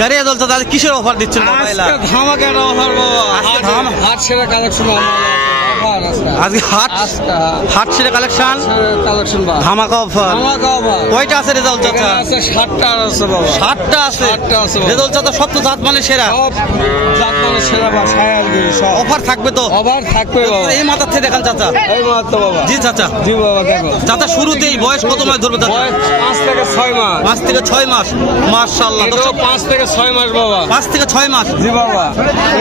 গাড়ি দল চাচা কিসের অফার দিচ্ছেন অফার বাবা। হাট- সেরা কালেকশন আজকে হাট হাট সেরে কালেকশন কালেকশন ধামাকা অফার কয়টা আছে রেজাল্ট চাচা? আছে ষাটটা আছে বাবা। ষাটটা আছে? ষাটটা আছে। রেজাল্ট চাচা সব তো জাত মানে সেরা। সব জাত মানে সেরা বা গিরি সব। অফার থাকবে তো? অফার থাকবে বাবা। এই মাথার থেকে দেখান চাচা। এই মাত্র বাবা। জি চাচা। জি বাবা দেখো। চাচা শুরুতেই বয়স কত মাস ধরবে চাচা? বয়স পাঁচ থেকে ছয় মাস। পাঁচ থেকে ছয় মাস। মার্শাল্লাহ পাঁচ থেকে ছয় মাস বাবা। পাঁচ থেকে ছয় মাস। জি বাবা।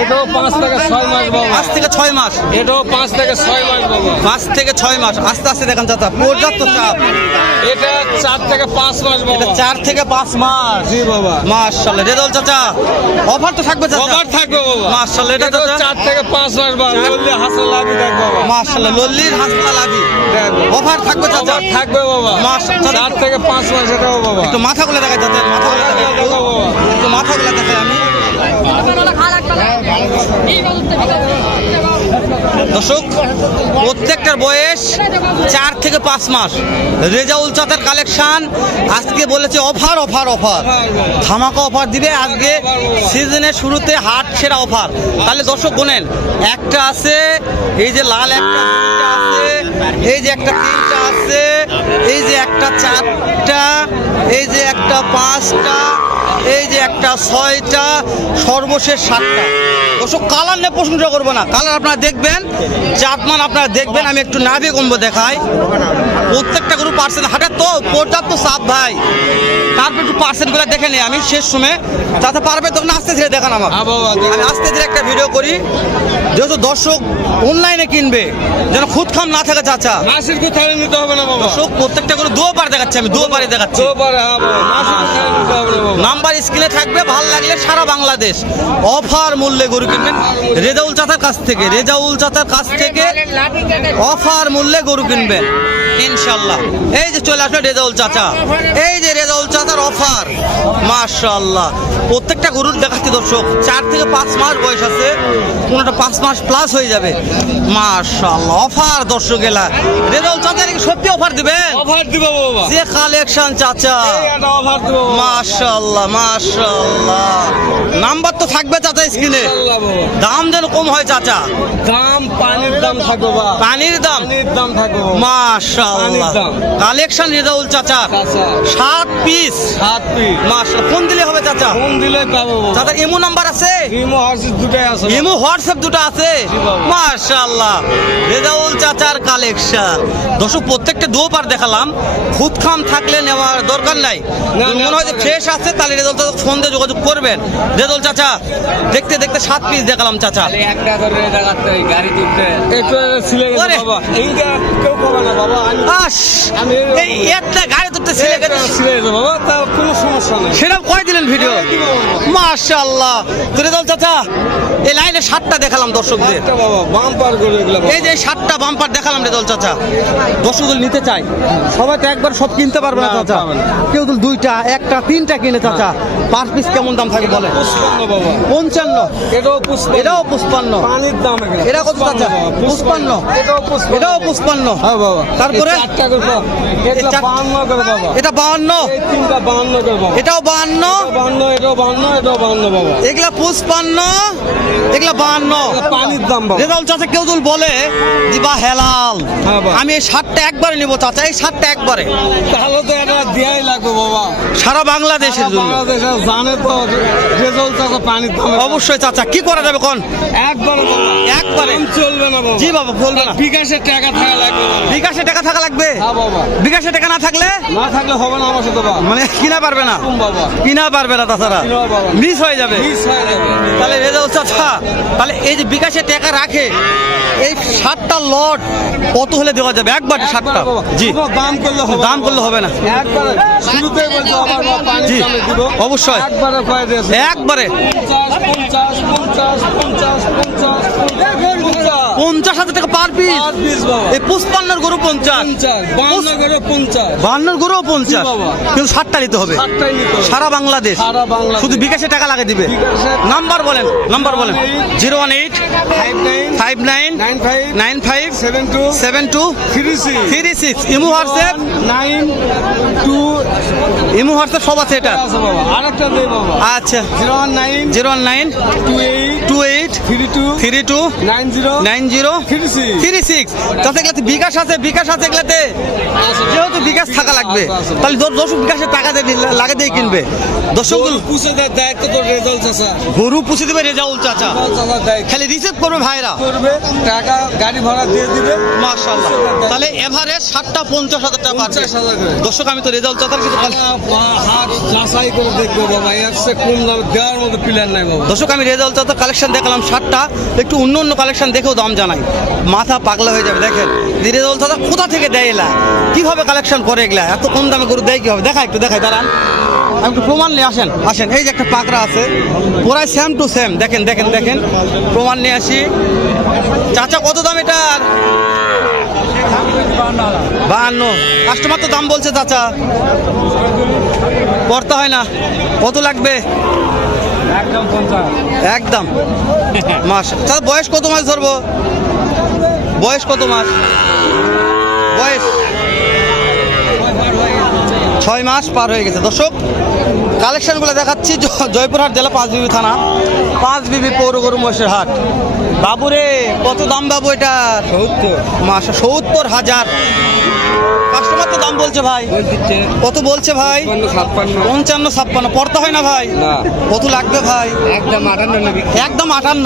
এটাও পাঁচ থেকে ছয় মাস বাবা। পাঁচ থেকে ছয় মাস। এটাও পাঁচ থেকে ছয় মাস বাবা। পাঁচ থেকে ছয় মাস। আস্তে আস্তে দেখান চাচা পর্যাপ্ত চাপ। এটা চার থেকে পাঁচ মাস বাবা। চার থেকে পাঁচ মাস। জি বাবা। মার্শাল্লাহ রেজাল্ট চাচা অফার তো থাকবে চাচা। কবার থাকবে বাবা। মার্শাল্লাহ এটা চাচা। চার থেকে পাঁচ মাস বাবা। বললে হাসান লাগি দেখ বাবা। মার্শাল্লাহ লল্লির হাসপাতাল আবি অফার থাকবে চাচা। থাকবে বাবা। মাস- চার থেকে পাঁচ মাস এটাও বাবা। একটু মাথাগুলো দেখা যাচ্ছে মাথাগুলো দেখা দেখো একটু মাথাগুলো দেখাই আমি। দর্শক, প্রত্যেকটার বয়স চার থেকে পাঁচ মাস। রেজাউল চাতার কালেকশন আজকে বলেছে অফার অফার অফার ধামাকা অফার দিবে, আজকে সিজনের শুরুতে হাট সেরা অফার তাহলে দর্শক, গোনেন, একটা আছে, এই যে লাল একটা আছে এই যে একটা তিনটা আছে এই যে একটা চারটা এই যে একটা পাঁচটা এই যে একটা ছয়টা সর্বশেষ সাতটা। দর্শক কালার নিয়ে প্রশংসা করব না। কালার আপনারা দেখবেন জাতমান আপনারা দেখবেন আমি একটু নাভি কমবো দেখাই। প্রত্যেকটা গরু পার্সেন্ট হাটের তো পর্যাপ্ত চাপ ভাই। তারপর একটু পার্সেন্টগুলো দেখে নিই আমি শেষ সময়। তাতে পারবে তখন আস্তে ধীরে দেখান আমার আমি আস্তে ধীরে একটা ভিডিও করি। যেহেতু দর্শক অনলাইনে কিনবে যেন খুদ খাম না থাকে চাচা। মাসির কোথায় নিতে হবে না বাবা। দর্শক প্রত্যেকটা করে দুবার দেখাচ্ছি আমি দুপারে দেখাচ্ছি। দুবারে হ্যাঁ নাম্বার স্ক্রিনে থাকবে ভালো লাগলে সারা বাংলাদেশ অফার মূল্যে গরু কিনবেন। রেজাউল চাচার কাছ থেকে রেজাউল চাচার কাছ থেকে অফার মূল্যে গরু কিনবেন ইনশাল্লাহ এই যে চলে আসবে রেজাউল চাচা। এই যে রেজাউল চাচার অফার মাশাল্লাহ প্রত্যেকটা গরুর দেখাচ্ছি দর্শক চার থেকে পাঁচ মাস বয়স আছে কোনোটা পাঁচ মাস প্লাস হয়ে যাবে। মাশাল্লাহ অফার দর্শক এলা রেজাউল চাচা সত্যি অফার দিবেন? অফার দিব যে কালেকশন চাচা। দিব বাবা। মাশাল্লাহ নাম্বার তো থাকবে চাচা স্ক্রিনে। দাম যেন কম হয় চাচা। দাম পানির দাম থাকবে বা পানির দাম? পানির দাম থাকবে মাশাল্লাহ দাম। কালেকশন রেজাউল চাচা। চাচা। সাত পিস সাত পিস মাশাল্লাহ কোন দিলে ফোন দিলে পাবো ইমো নাম্বার আছে? ইমো হাসিস দুটাই আছে। ইমো হোয়াটসঅ্যাপ দুটো আছে? রেজাউল চাচার কালেকশন। দর্শক প্রত্যেকটা দু পার দেখালাম। খুদ খাম থাকলে নেওয়ার দরকার নাই। মনে হয় যে ফ্রেশ আছে তাহলে রেজাউল চাচা ফোন দিয়ে যোগাযোগ করবেন। রেজাউল চাচা দেখতে দেখতে সাত পিস দেখালাম চাচা। একটা করে দেখাতে গাড়ি তুলতে। একটু ছিলে বাবা। এইটা কেউ পাবে না বাবা আমি আস! আমি এরকম- এই একটা গাড়ি তুলতে ছেলে ছিলে গেছে বাবা তা কোনো সমস্যা নেই। সেটা কয় দিলেন ভিডিও মাশাআল্লাহ। তো রেজাউল চাচা এই লাইনে সাতটা দেখালাম দর্শকদের। একটা বাবা বাম পার করে এই যে সাতটা বাম্পার দেখালাম রেজাউল চাচা। দর্শক যদি নিতে চাই সবাই তো একবার সব কিনতে পারবে না চাচা। কেউ তো দুইটা একটা তিনটা কিনে চাচা পার পিস কেমন দাম থাকে বলে পুষ্পান্ন পঞ্চান্ন। এটাও পুষ্প এটাও পুষ্পান্ন। পানির দাম। এটা কত চাচা? পুষ্পান্ন এটাও পুষ্পান্ন। হ্যাঁ বাবা। তারপরে? চার- বাহান্ন এটা বাউন্ন এটাও বাহান্ন বাহান্ন এটাও বাহান্ন এটাও বাহান্ন বাবা। এগুলা পুষ্পান্ন এগুলা বাহান্ন পানির দাম বাবা। রেজাউল চাচা কেউ যদি বলে দিবা হেলাল হ্যাঁ আমি এই একবারে নিবো চাচা এই শার্টটা একবারে। তাহলে তো এটা দেয়াই লাগবে বাবা। সারা বাংলাদেশের জন্য। বাংলাদেশে জানে তো রেজাল্ট আছে পানির দাম অবশ্যই চাচা কি করা যাবে কোন? একবার একবারে। চলবে না বাবা। জি বাবা বলবে না। বিকাশের টাকা থাকা লাগবে। বিকাশে টাকা থাকা লাগবে? হ্যাঁ বাবা। বিকাশে টাকা না থাকলে? না থাকলে হবে না আমার সাথে বাবা। মানে কিনা পারবে না। বাবা। কিনা পারবে না না। মিস হয়ে যাবে হয়ে তাহলে রেজাউল চাচা তাহলে এই যে বিকাশে টাকা রাখে এই সাতটা লট কত হলে দেওয়া যাবে একবার সাতটা জি দাম করলে দাম করলে হবে না জি, অবশ্যই। একবারে পঞ্চাশ পঞ্চাশ পঞ্চাশ পঞ্চাশ পঞ্চাশ হাজার টাকা পার পিস এই পুষ্পান্নর গরু পঞ্চাশ। পঞ্চাশ বান্ন পঞ্চাশ। বান্নর গরু পঞ্চাশ। কিন্তু ষাটটা নিতে হবে। সারা বাংলাদেশ। শুধু বিকাশে টাকা লাগে দিবে। নাম্বার বলেন নাম্বার বলেন। Zero one eight five nine nine five seven two seven two three six. Three six. Imo WhatsApp. Nine two imo WhatsApp সব আছে এটা। আরেকটা আচ্ছা। Zero one nine zero one nine two eight two eight three two three two nine zero nine zero three six. তাতে বিকাশ আছে বিকাশ আছে এগুলাতে। যেহেতু বিকাশ থাকা লাগবে তাহলে দশ বিকাশের টাকা দিয়ে লাগে দিয়ে কিনবে। দর্শক পুষে দেয় দায়িত্ব গরু পুষে দেবে রেজাউল চাচা। খালি রিসিভ করবে ভাইরা। করবে টাকা গাড়ি ভাড়া দিয়ে দিবে। মাশাআল্লাহ। তাহলে এভারেজ ষাটটা পঞ্চাশ হাজার টাকা পাচ্ছে পঞ্চাশ হাজার দর্শক আমি তো রেজাল্ট চাচার কিছু বল- যাচাই করে দেখব বাবা এর সে কম দামে দেওয়ার মতো প্ল্যান নাই বাবা। দর্শক আমি রেজাল্ট কালেকশন দেখালাম ষাটটা একটু অন্য অন্য কালেকশন দেখেও দাম জানাই। মাথা পাগলা হয়ে যাবে, দেখেন। ধীরে দল চাচা কোথা থেকে দেয় এলা? কীভাবে কালেকশন করে এগুলা? এত কম দামে গরু দেয় কীভাবে? দেখা একটু, দেখাই, দাঁড়ান। একটু প্রমাণ নিয়ে আসেন আসেন। এই যে একটা পাকড়া আছে, পুরাই সেম টু সেম দেখেন দেখেন দেখেন। প্রমাণ নিয়ে আসি। চাচা, কত দাম এটার? বাহান্ন। কাস্টমার তো দাম বলছে, চাচা। করতে হয় না। কত লাগবে? একদম মাস। তাহলে বয়স কত মাস ধরবো? বয়স কত মাস? বয়স? ছয় মাস পার হয়ে গেছে। দর্শক কালেকশনগুলো দেখাচ্ছি জয়পুরহাট জেলা পাঁচ পাঁচবিবি থানা। পাঁচবিবি পৌর গরু মহেশের হাট। বাবুরে, কত দাম বাবু এটা? সত্তর। মাস, সত্তর হাজার। কাস্টমার তো দাম বলছে ভাই। কত বলছে ভাই? পঞ্চান্ন ছাপ্পান্ন। পড়তে হয় না ভাই? কত লাগবে ভাই? একদম আটান্ন একদম আটান্ন।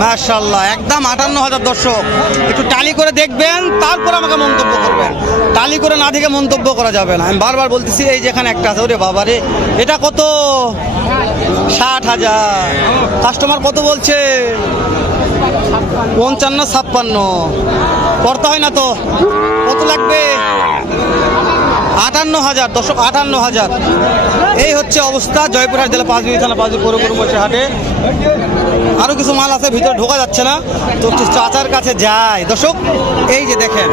মার্শাল্লাহ একদম আটান্ন হাজার দর্শক। একটু টালি করে দেখবেন তারপর আমাকে মন্তব্য করবেন। টালি করে না দেখে মন্তব্য করা যাবে না। আমি বারবার বলতেছি এই যেখানে একটা আছে ওরে বাবা রে এটা কত? ষাট হাজার। কাস্টমার কত বলছে? পঞ্চান্ন, ছাপ্পান্ন। করতে হয় না তো? কত লাগবে? আটান্ন হাজার দশক আটান্ন হাজার। এই হচ্ছে অবস্থা জয়পুরহাট জেলা পাঁচবি থানা পাঁচবি পৌর হাটে। আরও কিছু মাল আছে ভিতরে ঢোকা যাচ্ছে না। তো চাচার কাছে যায় দর্শক এই যে দেখেন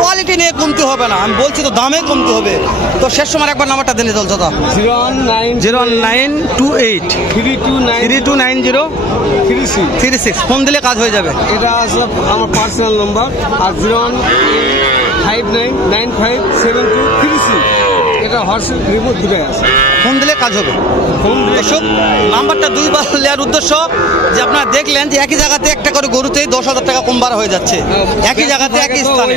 কোয়ালিটি নিয়ে কমতে হবে না। আমি বলছি তো দামে কমতে হবে। তো শেষ সময় একবার নাম্বারটা দিনে চলছে তো zero nine zero nine two eight. Three two nine three two nine zero. Three six three six phone দিলে কাজ হয়ে যাবে। এটা আছে আমার পার্সোনাল নম্বর আর zero one five nine nine five seven two three six. এটা হোয়াটসঅ্যাপ রিপোর্ট দুটাই আছে। ফোন দিলে কাজ হবে। ফোন দর্শক নাম্বারটা দুইবার নেওয়ার উদ্দেশ্য যে আপনারা দেখলেন যে একই জায়গাতে একটা করে গরুতেই দশ হাজার টাকা কম বাড়া হয়ে যাচ্ছে। একই জায়গাতে একই স্থানে।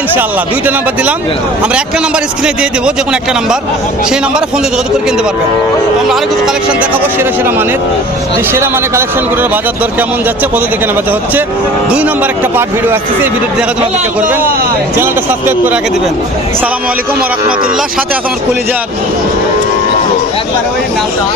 ইনশাল্লাহ দুইটা নাম্বার দিলাম। আমরা একটা নাম্বার স্ক্রিনে দিয়ে দেবো যে কোনো একটা নাম্বার। সেই নাম্বারে ফোন দিয়ে যোগাযোগ করে কিনতে পারবেন। আমরা আরও কিছু কালেকশন দেখাবো সেরা সেরা মানের। যে সেরা মানে কালেকশনগুলোর বাজার দর কেমন যাচ্ছে কত দিকে বাজার হচ্ছে। দুই নাম্বার একটা পার্ট ভিডিও আসতেছে এই ভিডিওটি দেখার জন্য অপেক্ষা করবেন। চ্যানেলটা সাবস্ক্রাইব করে রেখে দিবেন। সালামু আলাইকুম রহমতুল্লাহ। সাথে আছে আমার কলিজার। একবার ওই নামটা।